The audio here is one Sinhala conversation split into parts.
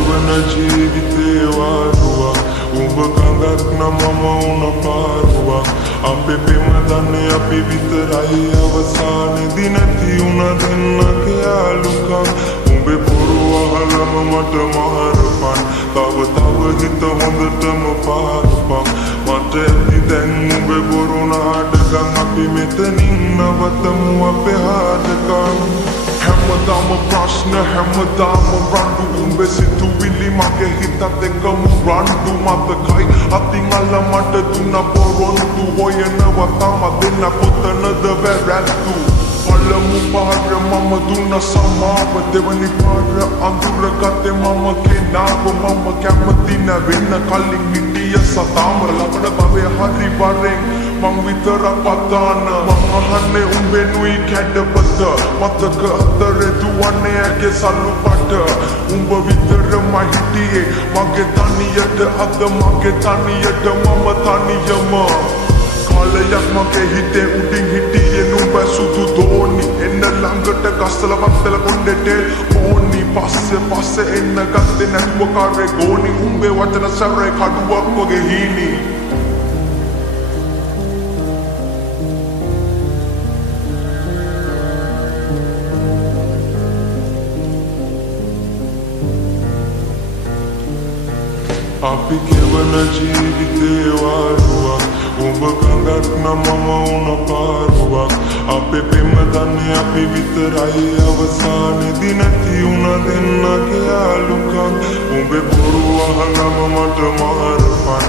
ගෙවන ජීවිතේ වාරුවක් උඹ කඳක් නම් මම උන පාරුවක් අපේ පෙම දන්නේ අපි විතරයි අවසානේදී නැති උන දෙන්නගේ යාළුකම් උඹේ බොරු අහලම මට මාරපන් තව හිත හොඳටම පාරපන් මට ඇති දැන් උඹේ බොරු නාඩගම් අපි මෙතනින් නවතමු අපේ හාදකම් හැමදාම ප්‍රශ්න හැමදාම රණ්ඩු උඹේ සිතුවිලි මගේ හිතත් එක්කම රණ්ඩු මතකයි අතින් අල්ල මට දුන්න පොරොන්දු හොයනවා තාම දෙන්න කොතනද වැරැද්දු පළමු පාර මම දුන්න සමාව දෙවනි පාර අඳුර ගත්තේ මම කෙනාව මම කැමති නැවෙන්න කලින් හිටිය සතාම ලබන භවය හරි වරෙන් මං විතරක් පතාන මං අහන්නේ උඹෙනුයි කැඩපත මතක අතරේ දුවන්නේ ඇගේ සල්ලු පට උඹ විතරම හිටියේ මගේ තනියට අද මගේ තනියට මම තනියම කාලයක් මගේ හිතේ උඩින් හිටියේ නුඹ සුදු දෝනි එන්න ළඟට ගස්සල වත්තල කොණ්ඩෙට ඕනි පස්සේ එන්න ගත්තේ නැතුව කාරේ ගෝනි උඹේ වචන සැරේ කඩුවක් වගේ හීනි අපි ගෙවන ජීවිතේ වාරුවක් උඹ කඳක් නම් මම උන පාරුවක් අපේ පෙම දන්නේ අපි විතරයි අවසානේදී නැති උන දෙන්නගේ යාළුකම් උඹේ බොරු අහලම මට මාරපන්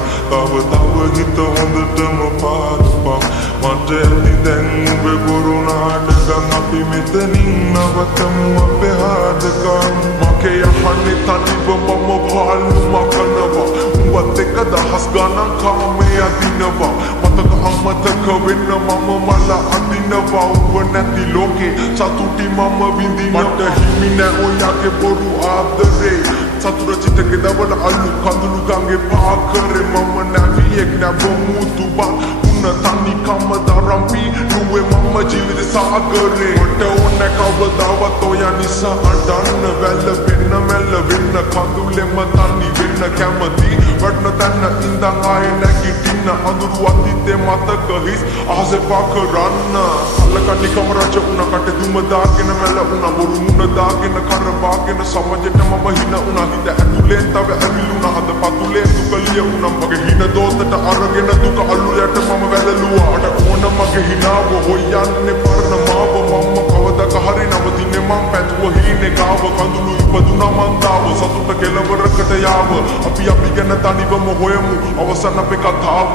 තව හිත හොඳටම පාරපන් මට ඇති දැන් උඹේ බොරු නාඩගම් අපි මෙතනින් නවතමු අපේ හාදකම් මගේ යහනේ තනිව මම පාලු මකනවා උඹත් එක්ක දහස් ගණන් කාමේ අදිනවා මතක අමතක වෙන්න මම මල අදිනවා උඹ නැති ලෝකේ සතුටි මම විඳිනවා මට හිමි නෑ ඔයාගේ බොරු ආදරේ සතුර චිතක දවල අලු කඳුළු ගංගේ පාකරේ මම නැවියෙක් නැව මුතු බක් උන තනි කම දරම්පි නුවේ මම ජීවිත සාගරේ මට ඕන කවදාවත් ඔයා නිසා අඬන්න වැල්ල වෙන්න කඳුලෙම තනි වෙන්න කැමති වටන තන්න ඉඳන් ආයේ නැගිටින්න අඳුරු අතීතේ මතක හිස් ආසේ පාකරන්න අල්ලකණි කමරච උන කට දුම දාගෙන මැල උන බොරු මුණ දාගෙන කරවාගෙන සමජෙට මම හින උන හිත ඇතුලෙන් තව ඇවිලුණ හද පතුලේ දුකලිය උන මගේ හින දෝතට අරගෙන දුක අල්ලුයට මම වැළලුවා අඩ ඕන මගේ හිනාව හොයන්නේ පරණ මාව මම කවදක හරි නවතින්නේ මං පැතුව හීනේ ගාව කඳුළු ඉපදුනා මන්දාව සතුට කෙලවරකට යාව අපි ගැන තනිවම හොයමු අවසන් අපේ කතාව